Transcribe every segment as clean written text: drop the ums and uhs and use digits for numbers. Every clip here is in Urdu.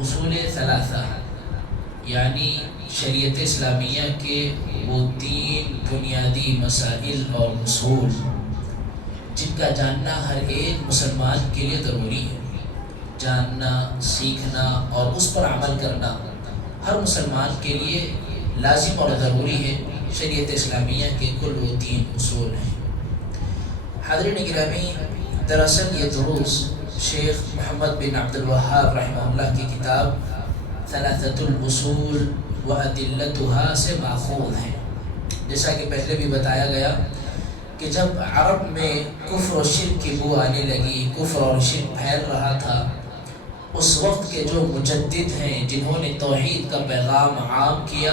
اصول ثلاثہ یعنی شریعت اسلامیہ کے وہ 3 بنیادی مسائل اور اصول جن کا جاننا ہر ایک مسلمان کے لیے ضروری ہے۔ جاننا، سیکھنا اور اس پر عمل کرنا ہر مسلمان کے لیے لازم اور ضروری ہے۔ شریعت اسلامیہ کے کل وہ 3 اصول ہیں۔ حاضرین گرامی، دراصل یہ دروس شیخ محمد بن عبد الوہاب رحمہ اللہ کی کتاب ثلاثۃ الاصول وادلتها سے ماخوذ ہیں۔ جیسا کہ پہلے بھی بتایا گیا کہ جب عرب میں کفر و شرک کی بو آنے لگی، کفر اور شرک پھیل رہا تھا، اس وقت کے جو مجدد ہیں جنہوں نے توحید کا پیغام عام کیا،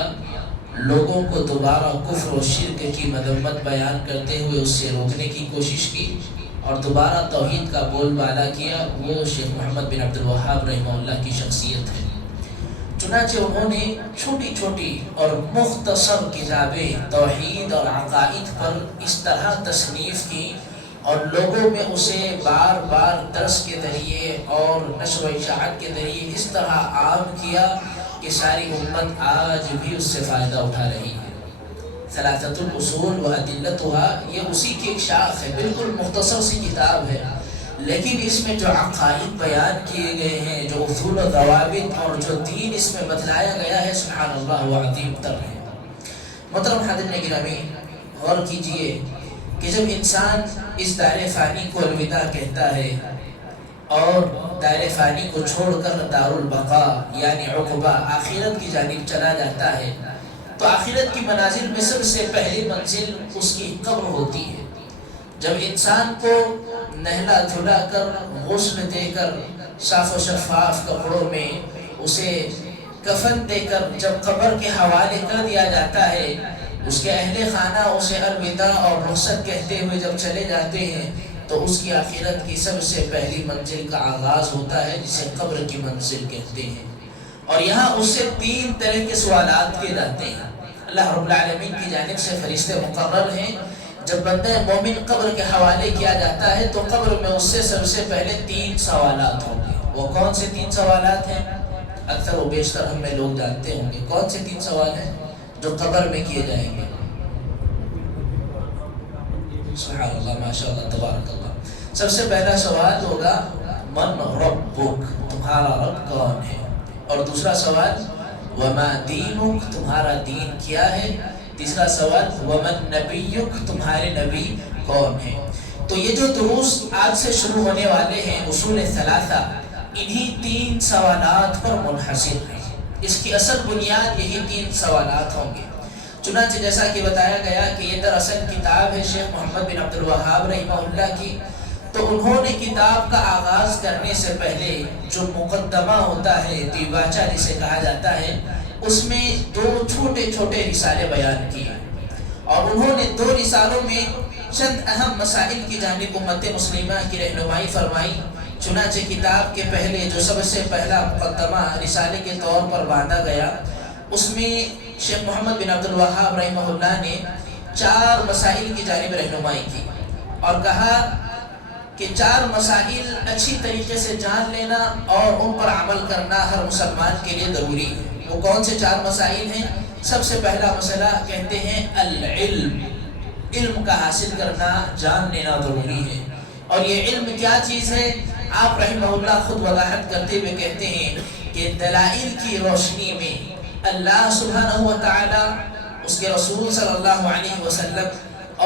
لوگوں کو دوبارہ کفر و شرک کی مذمت بیان کرتے ہوئے اس سے روکنے کی کوشش کی اور دوبارہ توحید کا بول بالا کیا، وہ شیخ محمد بن عبد الوہاب رحمہ اللہ کی شخصیت ہے۔ چنانچہ انہوں نے چھوٹی چھوٹی اور مختصر کتابیں توحید اور عقائد پر اس طرح تصنیف کی اور لوگوں میں اسے بار بار درس کے ذریعے اور نشر و اشاعت کے ذریعے اس طرح عام کیا کہ ساری امت آج بھی اس سے فائدہ اٹھا رہی ہے۔ ثلاثۃ الاصول وادلتها یہ اسی کی ایک شاخ ہے، بالکل مختصر سی کتاب ہے، لیکن اس میں جو عقائد بیان کیے گئے ہیں، جو اصول و ضوابط اور جو دین اس میں بتلایا گیا ہے، سبحان اللہ وہ عظیم تر ہے۔ محترم حاضرین گرامی، غور کیجئے کہ جب انسان اس دائرہ فانی کو الوداع کہتا ہے اور دائرہ فانی کو چھوڑ کر دار البقاء یعنی عقبہ آخرت کی جانب چلا جاتا ہے، تو آخرت کی منازل میں سب سے پہلی منزل اس کی قبر ہوتی ہے۔ جب انسان کو نہلا دھلا کر، غسل دے کر، صاف و شفاف کپڑوں میں اسے کفن دے کر جب قبر کے حوالے کر دیا جاتا ہے، اس کے اہل خانہ اسے الوداع اور رخصت کہتے ہوئے جب چلے جاتے ہیں، تو اس کی آخرت کی سب سے پہلی منزل کا آغاز ہوتا ہے، جسے قبر کی منزل کہتے ہیں۔ اور یہاں اس سے 3 طرح کے سوالات کیے جاتے ہیں۔ اللہ رب العالمین کی جانب سے فرشتے مقرر ہیں، جب بندہ مومن قبر کے حوالے کیا جاتا ہے تو قبر میں اس سے سب سے پہلے 3 سوالات ہوں گے۔ وہ کون سے 3 سوالات ہیں؟ اکثر و بیشتر ہم میں لوگ جانتے ہوں گے۔ کون سے 3 سوال ہیں جو قبر میں کیے جائیں گے؟ سبحان اللہ، ماشاءاللہ، تبارک اللہ۔ سب سے پہلا سوال ہوگا من ربک، تمہارا رب کون ہے؟ اور دوسرا سوال وما دینک، تمہارا دین کیا ہے؟ تیسرا سوال ومن نبیک، تمہارے نبی کون ہے؟ تو یہ جو دروس آج سے شروع ہونے والے ہیں، اصول ثلاثہ، انہی 3 سوالات پر منحصر ہیں۔ اس کی اصل بنیاد یہی 3 سوالات ہوں گے۔ چنانچہ جیسا کہ بتایا گیا کہ یہ دراصل کتاب ہے شیخ محمد بن عبد الوہاب رحمہ اللہ کی، تو انہوں نے کتاب کا آغاز کرنے سے پہلے جو مقدمہ ہوتا ہے، دیباچہ جسے کہا جاتا ہے، اس میں 2 چھوٹے چھوٹے رسالے بیان کیے اور انہوں نے 2 رسالوں میں چند اہم مسائل کی جانب امت مسلمہ کی رہنمائی فرمائی۔ چنانچہ کتاب کے پہلے جو سب سے پہلا مقدمہ رسالے کے طور پر باندھا گیا، اس میں شیخ محمد بن عبد الوہاب رحمہ اللہ نے 4 مسائل کی جانب رہنمائی کی اور کہا کہ 4 مسائل اچھی طریقے سے جان لینا اور ان پر عمل کرنا ہر مسلمان کے لیے ضروری ہے۔ وہ کون سے 4 مسائل ہیں؟ سب سے پہلا مسئلہ کہتے ہیں العلم، علم کا حاصل کرنا، جان لینا ضروری ہے۔ اور یہ علم کیا چیز ہے؟ آپ رحمہ اللہ خود وضاحت کرتے ہوئے کہتے ہیں کہ دلائل کی روشنی میں اللہ سبحانہ و تعالی، اس کے رسول صلی اللہ علیہ وسلم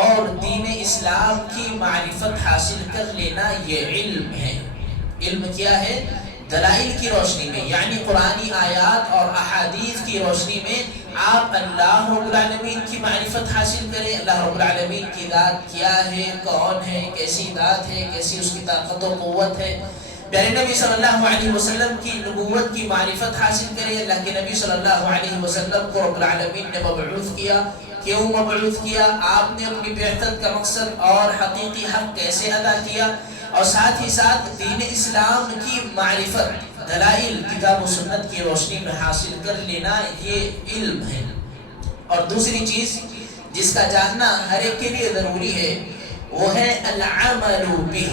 اور دین اسلام کی معرفت حاصل کر لینا یہ علم ہے۔ علم کیا ہے؟ دلائل کی روشنی میں، یعنی قرآنی آیات اور احادیث کی روشنی میں آپ اللہ رب العالمین کی معرفت حاصل کریں۔ اللہ رب العالمین کی ذات کیا ہے، کون ہے، کیسی ذات ہے، کیسی اس کی طاقت و قوت ہے۔ پیارے نبی صلی اللہ علیہ وسلم کی نبوت کی معرفت حاصل کریں۔ اللہ کے نبی صلی اللہ علیہ وسلم کو رب العالمین نے مبعوث کیا، کیوں مبعوث کیا، آپ نے اپنی بعثت کا مقصد اور حقیقی حق کیسے ادا کیا، اور ساتھ ہی ساتھ دین اسلام کی معرفت دلائل کتاب و سنت کی روشنی میں حاصل کر لینا یہ علم ہے۔ اور دوسری چیز جس کا جاننا ہر ایک کے لیے ضروری ہے وہ ہے العمل بہ،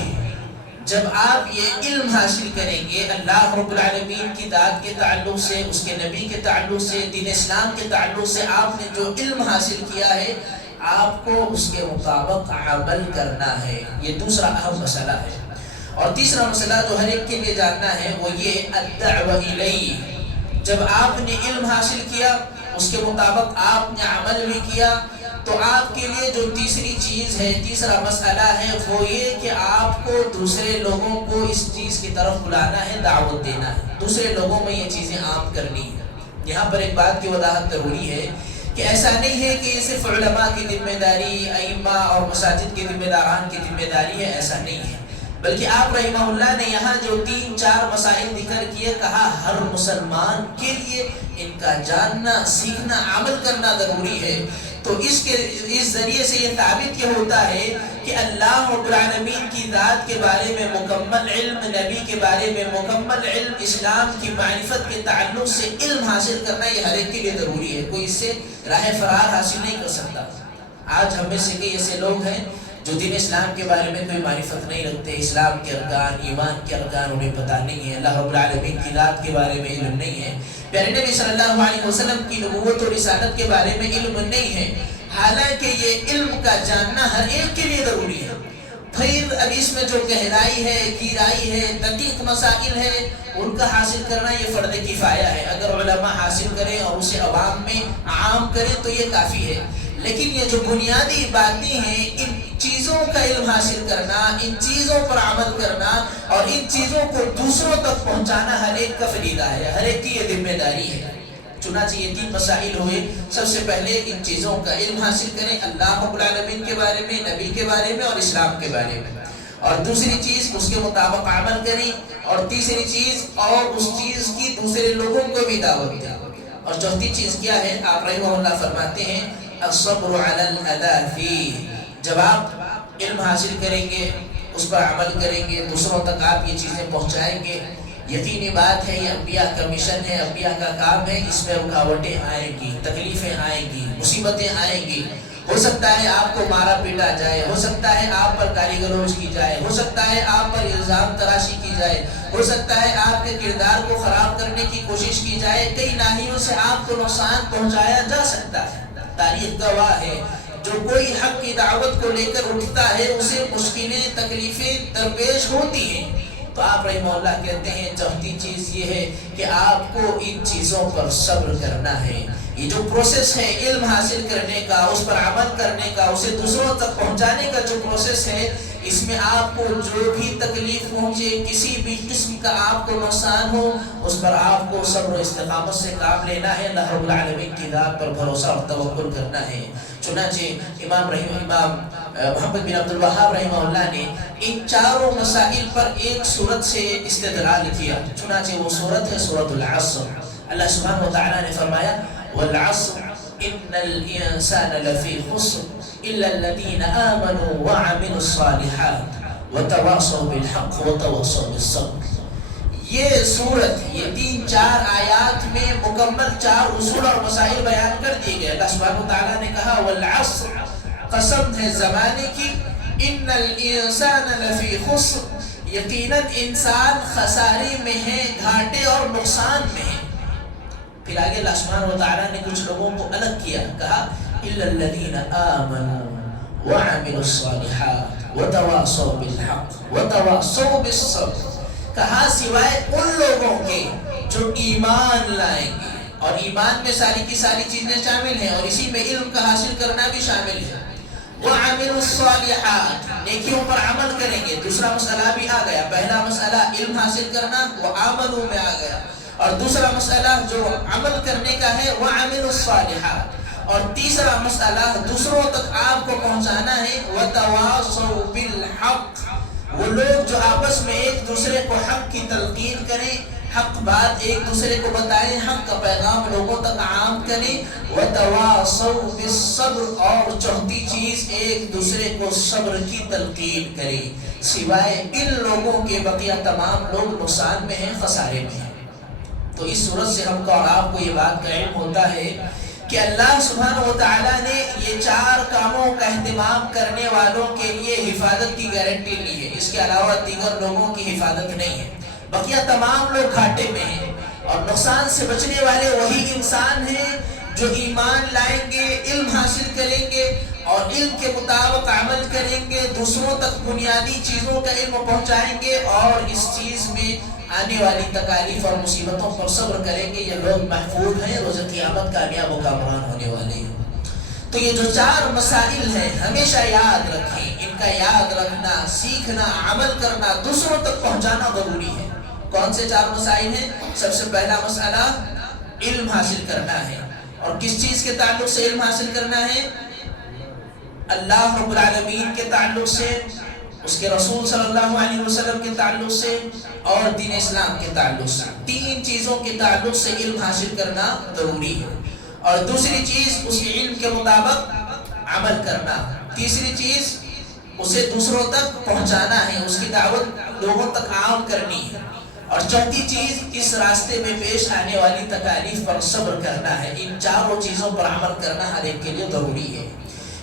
جب آپ یہ علم حاصل کریں گے اللہ رب العالمین کی ذات کے تعلق سے، اس کے نبی کے تعلق سے، دین اسلام کے تعلق سے آپ نے جو علم حاصل کیا ہے آپ کو اس کے مطابق عمل کرنا ہے۔ یہ دوسرا اہم مسئلہ ہے۔ اور تیسرا مسئلہ جو ہر ایک کے لیے جاننا ہے وہ یہ الدعوہ الیہ۔ جب آپ نے علم حاصل کیا، اس کے مطابق آپ نے عمل بھی کیا، تو آپ کے لیے جو تیسری چیز ہے، تیسرا مسئلہ ہے وہ یہ کہ آپ کو دوسرے لوگوں کو اس چیز کی طرف بلانا ہے، دعوت دینا ہے، دوسرے لوگوں میں یہ چیزیں عام کرنی ہے۔ یہاں پر ایک بات کی وضاحت ضروری ہے کہ ایسا نہیں ہے کہ یہ صرف علماء کی ذمہ داری، ائمہ اور مساجد کے ذمہ داران کی ذمہ داری ہے، ایسا نہیں ہے، بلکہ آپ رحمہ اللہ نے یہاں جو 3-4 مسائل ذکر کیے، کہا ہر مسلمان کے لیے ان کا جاننا، سیکھنا، عمل کرنا ضروری ہے۔ تو اس ذریعے سے یہ ثابت یہ ہوتا ہے کہ اللہ رب العالمین کی ذات کے بارے میں مکمل علم، نبی کے بارے میں مکمل علم، اسلام کی معرفت کے تعلق سے علم حاصل کرنا یہ ہر ایک کے لیے ضروری ہے، کوئی اس سے راہ فرار حاصل نہیں کر سکتا۔ آج ہم میں سے کئی ایسے لوگ ہیں جو دین اسلام کے بارے میں کوئی معرفت نہیں رکھتے، اسلام کے ارکان، ایمان کے ارکان انہیں پتہ نہیں ہے، اللہ رب العالمین کی ذات کے بارے میں علم نہیں ہے، پیارے نبی صلی اللہ علیہ وسلم کی نبوت اور رسالت کے بارے میں علم نہیں ہے، حالانکہ یہ علم کا جاننا ہر ایک کے لیے ضروری ہے۔ پھر اب اس میں جو گہرائی ہے، گیرائی ہے، دقیق مسائل ہے، ان کا حاصل کرنا یہ فرض کفایہ ہے۔ اگر علماء حاصل کریں اور اسے عوام میں عام کریں تو یہ کافی ہے، لیکن یہ جو بنیادی باتیں ہیں، ان چیزوں کا علم حاصل کرنا، ان چیزوں پر عمل کرنا اور ان چیزوں کو دوسروں تک پہنچانا ہر ایک کا فریضہ ہے، ہر ایک کی یہ ذمہ داری ہے۔ چنانچہ یہ 3 مسائل ہوئے، سب سے پہلے ان چیزوں کا علم حاصل کریں، اللہ رب العالمین کے بارے میں، نبی کے بارے میں اور اسلام کے بارے میں، اور دوسری چیز اس کے مطابق عمل کریں، اور تیسری چیز اور اس چیز کی دوسرے لوگوں کو بھی دعوت دیں، اور چوتھی چیز کیا ہے؟ آپ رحمہ اللہ فرماتے ہیں الصبر علی الاذی فیہ۔ جب آپ علم حاصل کریں گے، اس پر عمل کریں گے، دوسروں تک آپ یہ چیزیں پہنچائیں گے، یقینی بات ہے یہ انبیاء کا مشن ہے، انبیاء کا کام ہے، اس میں رکاوٹیں آئیں گی، تکلیفیں آئیں گی، مصیبتیں آئیں گی، ہو سکتا ہے آپ کو مارا پیٹا جائے، ہو سکتا ہے آپ پر گالی گلوچ کی جائے، ہو سکتا ہے آپ پر الزام تراشی کی جائے، ہو سکتا ہے آپ کے کردار کو خراب کرنے کی کوشش کی جائے، کئی ناحیوں سے آپ کو نقصان پہنچایا جا سکتا ہے۔ تاریخ گواہ ہے جو کوئی حق کی دعوت کو لے کر اٹھتا ہے اسے مشکلیں، تکلیفیں درپیش ہوتی ہیں، تو آپ رحمہ اللہ کہتے ہیں چوتھی چیز یہ ہے کہ آپ کو ان چیزوں پر صبر کرنا ہے۔ یہ جو پروسیس ہے علم حاصل کرنے کا، اس پر عمل کرنے کا، اسے دوسروں تک پہنچانے کا جو پروسیس ہے، اس میں آپ کو جو بھی تکلیف پہنچے، کسی بھی قسم کا آپ کو نقصان ہو، اس پر آپ کو صبر و استقامت سے کام لینا ہے، اللہ رب العالمین کی ذات پر بھروسہ اور توکل کرنا ہے۔ چنانچہ امام محمد بن عبد الوہاب رحمہ اللہ نے ان 4 مسائل پر ایک سورت سے استدلال کیا، چنانچہ وہ سورت ہے سورۃ العصر۔ اللہ سبحانہ وتعالی نے فرمایا والعصر ان الانسان لفی خسر الا الذین آمنوا وعملوا الصالحات وتواصوا بالحق وتواصوا بالصبر۔ یہ سورت، یہ 3-4 آیات میں مکمل 4 اصول اور مسائل بیان کر دیے گئے۔ اللہ سبحانہ وتعالی نے کہا والعصر، قسم ہے زمانے کی، ان الانسان لفی خسر، یقیناً انسان خسارے میں ہے، گھاٹے اور نقصان میں ہے۔ پھر آگے اللہ سبحانہ وتعالی نے کچھ لوگوں کو الگ کیا، کہا الا الذین آمنوا وعملوا الصالحات وتواصوا بالحق وتواصوا بالصبر، کہا سوائے ان لوگوں کے جو ایمان لائیں گے، اور ایمان میں ساری کی ساری چیزیں شامل ہیں، اور اسی میں علم کا حاصل کرنا بھی شامل ہے، وعملوا الصالحات، نیکیوں پر عمل کریں گے۔ دوسرا مسئلہ بھی آ گیا، پہلا مسئلہ علم حاصل کرنا وہ عملوں میں آ گیا، اور دوسرا مسئلہ جو عمل کرنے کا ہے وہ عمل الصالحات، اور تیسرا مسئلہ دوسروں تک آپ کو پہنچانا ہے وتواصوا بالحق، وہ لوگ جو آپس میں ایک دوسرے کو حق کی تلقین کریں، حق بات ایک دوسرے کو بتائیں، حق کا پیغام لوگوں تک عام کریں، وتواصوا بالصبر، اور چوتھی چیز ایک دوسرے کو صبر کی تلقین کریں۔ سوائے ان لوگوں کے بقیہ تمام لوگ نقصان میں ہیں، خسارے میں ہیں۔ تو اس صورت سے ہم کو اور آپ کو یہ بات کا علم ہوتا ہے کہ اللہ سبحانہ و تعالیٰ نے یہ 4 کاموں کا اہتمام کرنے والوں کے لیے حفاظت کی گارنٹی لی ہے، اس کے علاوہ دیگر لوگوں کی حفاظت نہیں ہے۔ بقیہ تمام لوگ گھاٹے میں ہیں، اور نقصان سے بچنے والے وہی انسان ہیں جو ایمان لائیں گے، علم حاصل کریں گے اور علم کے مطابق عمل کریں گے، دوسروں تک بنیادی چیزوں کا علم پہنچائیں گے اور اس چیز میں آنے والی تکالیف اور مصیبتوں پر صبر کریں گے۔ یہ لوگ محفوظ ہیں، روز قیامت کامیاب و کامران ہونے والے ہیں۔ تو یہ جو 4 مسائل ہیں ہمیشہ یاد رکھیں، ان کا یاد رکھنا، سیکھنا، عمل کرنا، دوسروں تک پہنچانا ضروری ہے۔ کون سے 4 مسائل ہیں؟ سب سے پہلا مسئلہ علم حاصل کرنا ہے، اور کس چیز کے تعلق سے علم حاصل کرنا ہے؟ اللہ رب العالمین کے تعلق سے، اس کے رسول صلی اللہ علیہ وسلم کے تعلق سے اور دین اسلام کے تعلق سے۔ 3 چیزوں کے تعلق سے علم حاصل کرنا ضروری ہے، اور دوسری چیز اس علم کے مطابق عمل کرنا، تیسری چیز اسے دوسروں تک پہنچانا ہے، اس کی دعوت لوگوں تک عام کرنی ہے، اور چوتھی چیز اس راستے میں پیش آنے والی تکالیف پر صبر کرنا ہے۔ ان 4 چیزوں پر عمل کرنا ہر ایک کے لیے ضروری ہے۔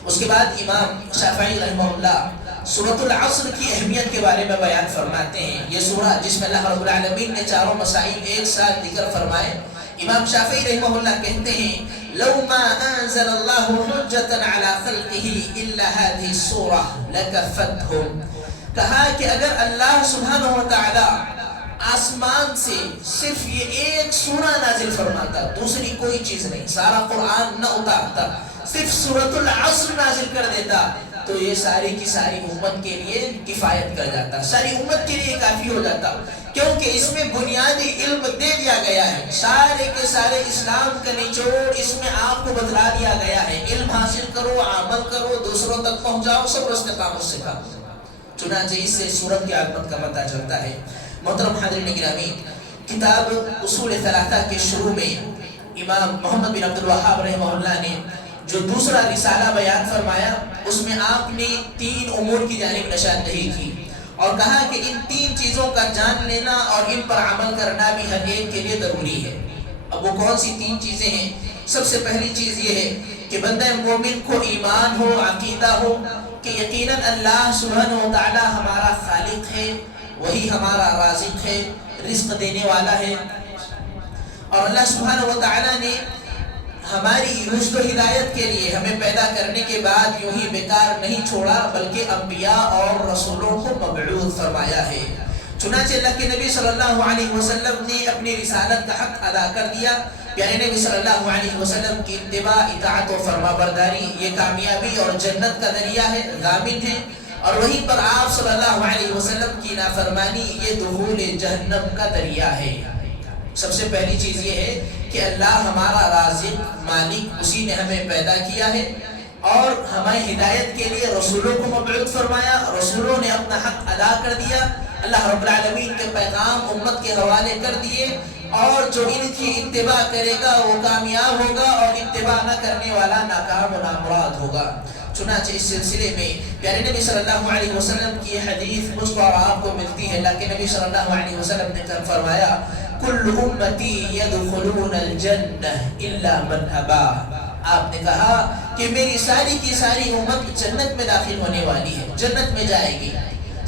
اس کے بعد امام شافعی رحمہ اللہ سورۃ العصر کی اہمیت کے بارے میں بیان فرماتے ہیں۔ یہ سورہ جس میں اللہ رب العالمین نے 4 مسائل ایک ساتھ ذکر فرمائے، امام شافعی رحمہ اللہ کہتے ہیں لو ما انزل اللہ حجۃ علی خلقہ الا هذه السورۃ لکفتھم، کہا کہ اگر اللہ سبحانہ و تعالی آسمان سے صرف یہ ایک سورہ نازل فرماتا، دوسری کوئی چیز نہیں، سارا قرآن نہ اتارتا، صرف سورۃ العصر نازل کر دیتا، تو یہ ساری کی ساری امت کے لیے کفایت کر جاتا، ساری امت کے لیے کافی ہو جاتا، کیونکہ اس میں بنیادی علم دے دیا گیا ہے، سارے کے سارے اسلام کا نچوڑ اس میں آپ کو بتلا دیا گیا ہے۔ علم حاصل کرو، عمل کرو، دوسروں تک پہنچاؤ، صبر و استقامت سکھاؤ۔ چنانچہ اس سے سورت کی عظمت کا پتہ چلتا ہے۔ محترم حاضرین گرامی، کتاب اصول ثلاثہ کے شروع میں امام محمد بن عبد الوہاب رحمہ اللہ نے جو دوسرا رسالہ بیان فرمایا، اس میں آپ نے 3 امور کی جانب نشاندہی کی اور کہا کہ ان 3 چیزوں کا جان لینا اور ان پر عمل کرنا بھی ہر ایک کے لیے ضروری ہے۔ اب وہ کون سی 3 چیزیں ہیں؟ سب سے پہلی چیز یہ ہے کہ بندہ مومن کو ایمان ہو، عقیدہ ہو کہ یقیناً اللہ سبحانہ و تعالی ہمارا خالق ہے، وہی ہمارا رازق ہے، رزق دینے والا ہے، اور اللہ سبحانہ و تعالی نے ہماری رشد و ہدایت کے لیے ہمیں پیدا کرنے کے بعد یوں ہی بیکار نہیں چھوڑا، بلکہ انبیاء اور رسولوں کو مبعوث فرمایا ہے۔ چنانچہ اللہ کے نبی صلی اللہ علیہ وسلم نے اپنی رسالت کا حق ادا کر دیا۔ پیارے نبی صلی اللہ علیہ وسلم کی اتباع، اطاعت و فرما برداری یہ کامیابی اور جنت کا ذریعہ ہے، ضامن ہے، اور وہیں پر آپ صلی اللہ علیہ وسلم کی نافرمانی یہ دخول جہنم کا ذریعہ ہے۔ سب سے پہلی چیز یہ ہے کہ اللہ ہمارا رازق، مالک، اسی نے ہمیں پیدا کیا ہے اور ہمیں ہدایت کے لیے رسولوں کو مبعوث فرمایا، رسولوں نے اپنا حق ادا کر دیا، اللہ رب العالمین کے پیغام امت کے حوالے کر دیے، اور جو ان کی اتباع کرے گا وہ کامیاب ہوگا اور اتباع نہ کرنے والا ناکام و نامراد ہوگا۔ چنانچہ اس سلسلے میں پیارے نبی صلی اللہ علیہ وسلم کی حدیث مجھ کو اور آپ کو ملتی ہے۔ اللہ کے نبی صلی اللہ علیہ وسلم نے فرمایا کل امتی یدخلون الجنہ الا من ابا، آپ نے کہا کہ میری ساری کی ساری امت جنت میں داخل ہونے والی ہے، جنت میں جائے گی،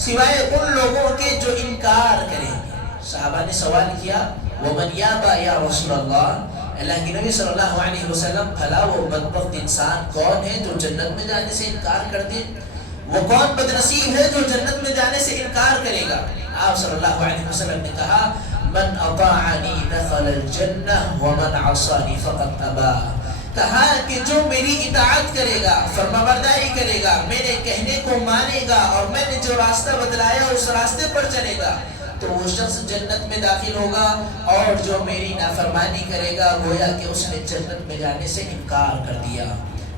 سوائے ان لوگوں کے جو انکار کریں گے۔ صحابہ نے سوال کیا ومن یابا یا رسول اللہ کے نبی صلی اللہ علیہ وسلم، بھلا وہ بدبخت انسان کون ہے جو جنت میں جانے سے انکار کر دے؟ وہ کون بدنصیب ہے جو جنت میں جانے سے انکار کرے گا؟ آپ صلی اللہ علیہ وسلم نے کہا من اطاعنی دخل الجنہ ومن عصانی فقط ابا، کہا کہ جو میری اطاعت کرے گا، فرمانبرداری کرے گا، میرے کہنے کو مانے گا اور میں نے جو راستہ بتلایا اس راستے پر چلے گا، تو وہ شخص جنت میں داخل ہوگا، اور جو میری نافرمانی کرے گا گویا کہ اس نے جنت میں جانے سے انکار کر دیا۔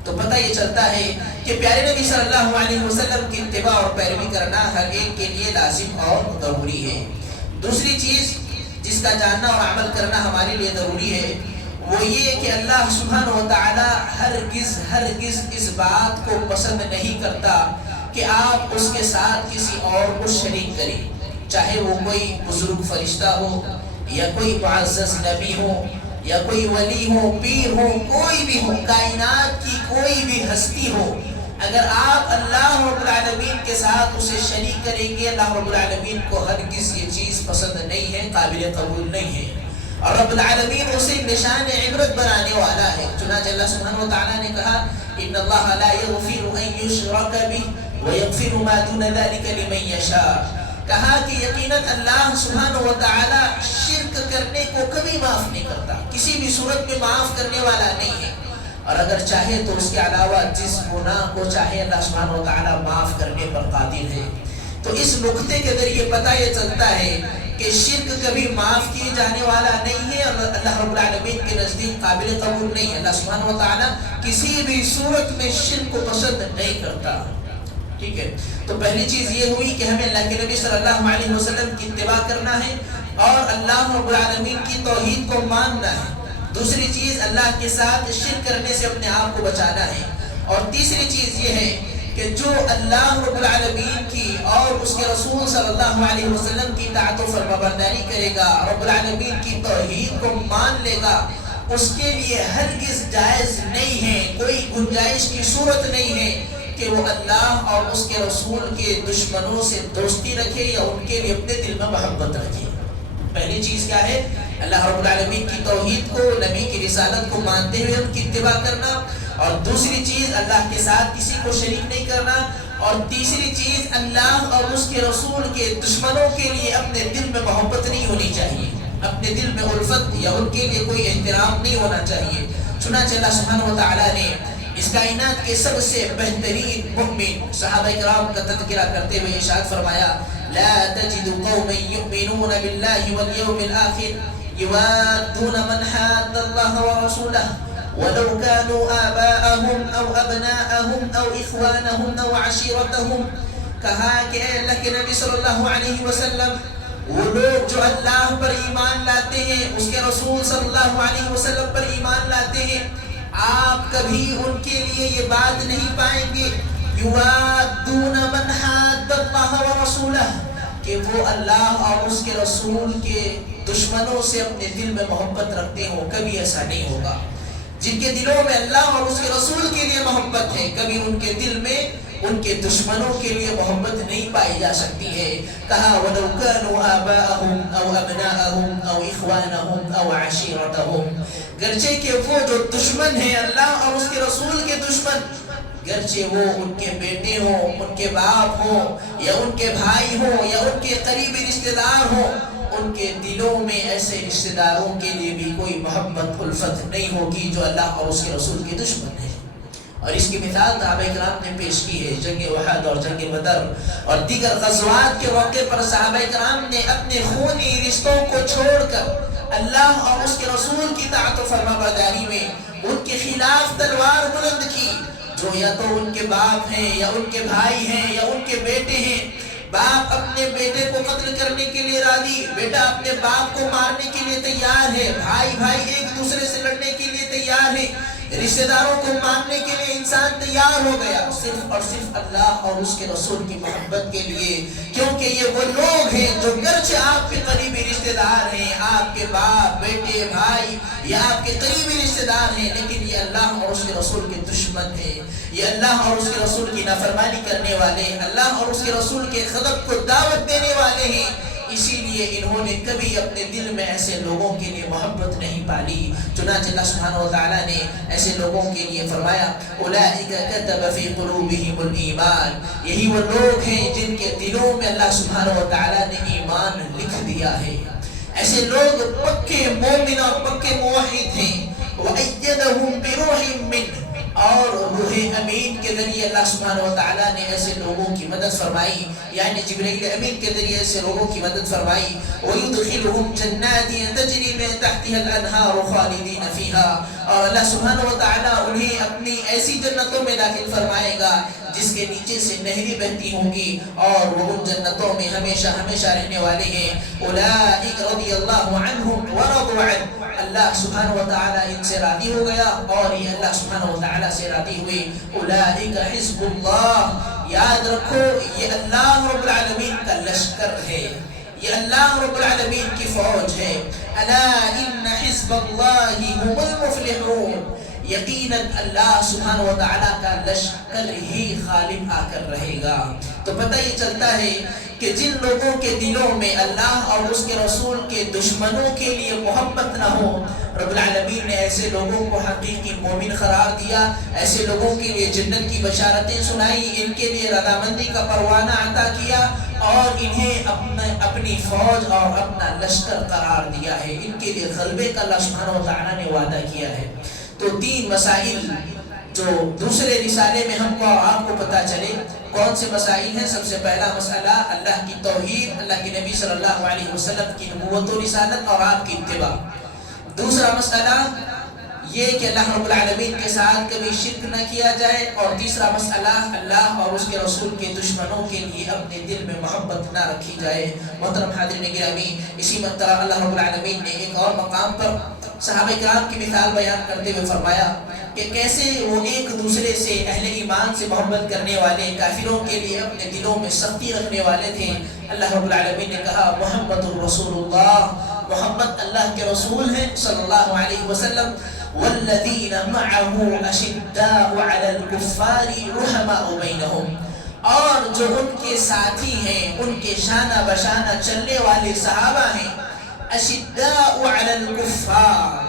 تو پتہ یہ چلتا ہے کہ پیارے نبی صلی اللہ علیہ وسلم کی اتباع اور پیروی کرنا ہر ایک کے لیے لازم اور ضروری ہے۔ دوسری چیز جس کا جاننا اور عمل کرنا ہمارے لیے ضروری ہے وہ یہ کہ اللہ سبحانہ و تعالی ہرگز اس بات کو پسند نہیں کرتا کہ آپ اس کے ساتھ کسی اور کو شریک کریں، چاہے وہ کوئی بزرگ فرشتہ ہو یا کوئی معزز نبی ہو یا کوئی ولی ہو، پیر ہو، کوئی بھی ہو، کائنات کی کوئی بھی ہستی ہو، اگر آپ اللہ رب العالمین کے ساتھ اسے شریک کریں گے، اللہ رب العالمین کو ہرگز یہ چیز پسند نہیں ہے، قابل قبول نہیں ہے، اور رب العالمین اسے نشان عبرت بنانے والا ہے۔ چنانچہ اللہ سبحانہ وتعالیٰ نے کہا ان اللہ لا یغفر ان یشرک بہ ویغفر ما دون ذلک لمن یشاء، کہا کہ یقیناً اللہ سبحانہ وتعالیٰ شرک کرنے کو کبھی معاف نہیں کرتا، کسی بھی صورت میں معاف کرنے والا نہیں ہے، اور اگر چاہے تو اس کے علاوہ جس گناہ کو چاہے اللہ سبحانہ وتعالیٰ معاف کرنے پر قادر ہے۔ تو اس نقطے کے ذریعے پتہ یہ چلتا ہے کہ شرک کبھی معاف کیے جانے والا نہیں ہے، اور اللہ رب العالمین کے نزدیک قابل قبول نہیں ہے۔ اللہ سبحانہ وتعالیٰ کسی بھی صورت میں شرک کو پسند نہیں کرتا، ٹھیک ہے۔ تو پہلی چیز یہ ہوئی کہ ہمیں اللہ کے نبی صلی اللہ علیہ وسلم کی اتباع کرنا ہے اور اللہ رب العالمین کی توحید کو ماننا ہے۔ دوسری چیز اللہ کے ساتھ شرک کرنے سے اپنے آپ کو بچانا ہے، اور تیسری چیز یہ ہے کہ جو اللہ رب العالمین کی اور اس کے رسول صلی اللہ علیہ وسلم کی اطاعت و فرمانبرداری کرے گا، رب العالمین کی توحید کو مان لے گا، اس کے لیے ہرگز جائز نہیں ہے، کوئی گنجائش کی صورت نہیں ہے کہ وہ اللہ اور اس کے رسول کے دشمنوں سے دوستی رکھے یا ان کے لیے اپنے دل میں محبت رکھے۔ پہلی چیز کیا ہے؟ اللہ رب العالمین کی توحید کو، نبی کی رسالت کو مانتے ہوئے ان کی اتباع کرنا، اور دوسری چیز اللہ کے ساتھ کسی کو شریک نہیں کرنا، اور تیسری چیز اللہ اور اس کے رسول کے دشمنوں کے لیے اپنے دل میں محبت نہیں ہونی چاہیے، اپنے دل میں الفت یا ان کے لیے کوئی احترام نہیں ہونا چاہیے۔ چنانچہ اللہ سبحانہ وتعالیٰ نے اس کائنات کے سب سے بہترین مؤمن صحابہ کرام کا تذکرہ کرتے ہوئے ارشاد فرمایا لا تجد قوما يؤمنون بالله واليوم الآخر يوادون من حاد الله ورسوله ولو كانوا آباءهم أو أبناءهم أو إخوانهم أو عشيرتهم، کہا کہ اے اللہ کے نبی صلی اللہ علیہ وسلم، وہ لوگ جو اللہ پر ایمان لاتے ہیں، اس کے رسول صلی اللہ علیہ وسلم پر ایمان لاتے ہیں، آپ کبھی ان کے لیے یہ بات نہیں پائیں گے یوادون من حاد اللہ ورسولہ، کہ وہ اللہ اور اس کے رسول کے دشمنوں سے اپنے دل میں محبت رکھتے ہوں، کبھی ایسا نہیں ہوگا۔ جن کے دلوں میں اللہ اور اس کے رسول کے لیے محبت ہے، کبھی ان کے دل میں ان کے دشمنوں کے لیے محبت نہیں پائی جا سکتی ہے۔ کہا وَلَوْ كَانُوا آبَاءَهُمْ أَوْ أَبْنَاءَهُمْ أَوْ إِخْوَانَهُمْ أَوْ عَشِيرَتَهُمْ، گرچہ کہ وہ جو دشمن ہیں اللہ اور اس کے رسول کے دشمن، گرچہ وہ ان کے بیٹے ہوں، ان کے باپ ہوں یا ان کے بھائی ہوں یا ان کے قریبی رشتہ دار ہوں، ان کے دلوں میں ایسے رشتہ داروں کے لیے بھی کوئی محبت الفت نہیں ہوگی جو اللہ اور اس کے رسول کے دشمن ہیں۔ اور اس کی مثال صحابہ کرام نے پیش کی ہے، جنگ احد اور جنگ بدر اور دیگر غزوات کے موقع پر صحابہ کرام نے اپنے خونی رشتوں کو چھوڑ کر اللہ اور اس کے رسول کی اطاعت و فرمانبرداری میں ان کے خلاف تلوار بلند کی، جو یا تو ان کے باپ ہیں یا ان کے بھائی ہیں یا ان کے بیٹے ہیں۔ باپ اپنے بیٹے کو قتل کرنے کے لیے راضی، بیٹا اپنے باپ کو مارنے کے لیے تیار ہے، بھائی ایک دوسرے سے لڑنے کے لیے تیار ہے، رشتہ داروں کو ماننے کے لیے انسان تیار ہو گیا، صرف اور صرف اللہ اور اس کے رسول کی محبت کے لیے، کیونکہ یہ وہ لوگ ہیں جو گرچہ آپ کے قریبی رشتہ دار ہیں، آپ کے باپ، بیٹے، بھائی یا آپ کے قریبی رشتہ دار ہیں، لیکن یہ اللہ اور اس کے رسول کے دشمن ہیں، یہ اللہ اور اس کے رسول کی نافرمانی کرنے والے، اللہ اور اس کے رسول کے غضب کو دعوت دینے والے ہیں، اسی لیے انہوں نے کبھی اپنے دل میں ایسے لوگوں کے لیے محبت نہیں پالی۔ چنانچہ اللہ سبحانہ وتعالیٰ نے ایسے لوگوں کے لیے فرمایا اولئک کتب فی قلوبہم الایمان، یہی وہ لوگ ہیں جن کے دلوں میں اللہ سبحانہ وتعالیٰ نے ایمان لکھ دیا ہے۔ ایسے لوگ پکے مومن اور پکے موحد ہیں۔ وَأَيَّدَهُمْ بِرُوحٍ مِّنْهُ، اور روح امین کے ذریعے اللہ سبحانہ وتعالیٰ نے ایسے لوگوں کی مدد فرمائی، یعنی جبرائیل امین کے ذریعے ایسے لوگوں کی مدد فرمائی۔ وَيُدْخِلُهُمْ جَنَّاتٍ تَجْرِي مِن تَحْتِهَا الْأَنْهَارُ خَالِدِينَ فِيهَا، اور اللہ سبحانہ وتعالیٰ انہیں اپنی ایسی جنتوں میں داخل فرمائے گا جس کے نیچے سے نہریں بہتی ہوں گی، اور وہ ان جنتوں میں ہمیشہ ہمیشہ رہنے والے ہیں۔ اولئک رضی اللہ عنہم ورضوا عنہ، اللہ سبحانہ وتعالیٰ ان سے راضی ہو گیا اور یہ اللہ سبحانہ وتعالیٰ سے راضی ہوئے۔ اولئک حزب اللہ، یاد رکھو یہ اللہ رب العالمین کا لشکر ہے، یہ اللہ رب العالمین کی فوج ہے. الا ان حزب اللہ هم المفلحون. یقیناً اللہ سبحانہ و تعالیٰ کا لشکر ہی غالب آ کر رہے گا. تو پتہ یہ چلتا ہے کہ جن لوگوں کے دلوں میں اللہ اور اس کے رسول کے دشمنوں کے لیے محبت نہ ہو، رب العالمین نے ایسے لوگوں کو حقیقی مومن قرار دیا. ایسے لوگوں کے لیے جنت کی بشارتیں سنائی، ان کے لیے رضامندی کا پروانہ عطا کیا اور انہیں اپنی فوج اور اپنا لشکر قرار دیا ہے. ان کے لیے غلبے کا اللہ سبحانہ و تعالیٰ نے وعدہ کیا ہے. تو 3 مسائل جو دوسرے رسالے میں ہم کو اور آپ کو پتہ چلے کون سے مسائل ہیں. سب سے پہلا مسئلہ اللہ کی توحید، اللہ کے نبی صلی اللہ علیہ وسلم کی نبوت و رسالت اور آپ کی اتباع. دوسرا مسئلہ یہ کہ اللہ رب العالمین کے ساتھ کبھی شرک نہ کیا جائے. اور تیسرا مسئلہ اللہ اور اس کے رسول کے دشمنوں کے لیے اپنے دل میں محبت نہ رکھی جائے. محترم حاضرین گرامی، اسی طرح اللہ رب العالمین نے ایک اور مقام پر صحابہ کرام کی مثال بیان کرتے ہوئے فرمایا کہ کیسے وہ ایک دوسرے سے اہل ایمان سے محبت کرنے والے، کافروں کے لیے اپنے دلوں میں سختی رکھنے والے تھے. اللہ رب العالمین نے کہا محمد الرسول اللہ، محمد اللہ کے رسول ہیں صلی اللہ علیہ وسلم. والذین معه اشداء علی الکفار رحماء بینہم. اور جو ان کے ساتھی ہیں، ان کے شانہ بشانہ چلنے والے صحابہ ہیں. اشداء علی الکفار،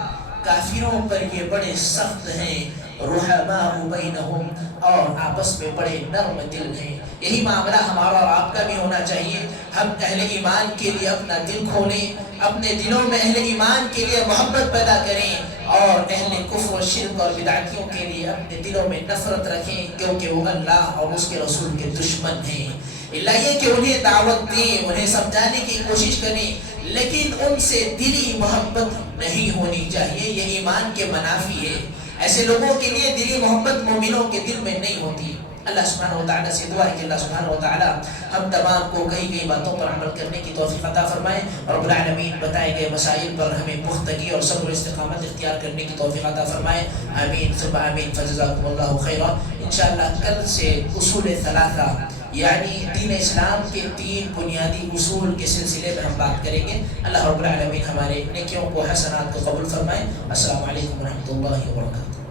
کافروں پر یہ بڑے سخت ہیں. رحماء بینہم، اور آپس میں بڑے نرم دل ہیں. یہی معاملہ ہمارا اور آپ کا بھی ہونا چاہیے. ہم اہل ایمان کے لیے اپنا دل کھولیں، اپنے دلوں میں اہل ایمان کے لیے محبت پیدا کریں، اور اہل کفر و شرک اور بدعتیوں کے لیے اپنے دلوں میں نفرت رکھیں، کیونکہ وہ اللہ اور اس کے رسول کے دشمن ہیں. اللہ یہ کہ انہیں دعوت دیں، انہیں سمجھانے کی کوشش کریں، لیکن ان سے دلی محبت نہیں ہونی چاہیے. یہ ایمان کے منافی ہے. ایسے لوگوں کے لیے دلی محبت مومنوں کے دل میں نہیں ہوتی. اللہ سبحانہ و تعالیٰ سے دعا ہے کہ اللہ سبحانہ و تعالیٰ ہم تمام کو کئی کئی باتوں پر عمل کرنے کی توفیق عطا فرمائے. رب العالمین بتائے گئے مسائل پر ہمیں پختگی اور صبر و استقامت اختیار کرنے کی توفیق عطا فرمائے. آمین ثم آمین. فجزاکم اللہ خیرا. انشاءاللہ کل سے اصول ثلاثہ یعنی دین اسلام کے 3 بنیادی اصول کے سلسلے میں ہم بات کریں گے. اللہ رب العالمین ہمارے نیکیوں کو، حسنات کو قبول فرمائے. السلام علیکم ورحمۃ اللہ وبرکاتہ.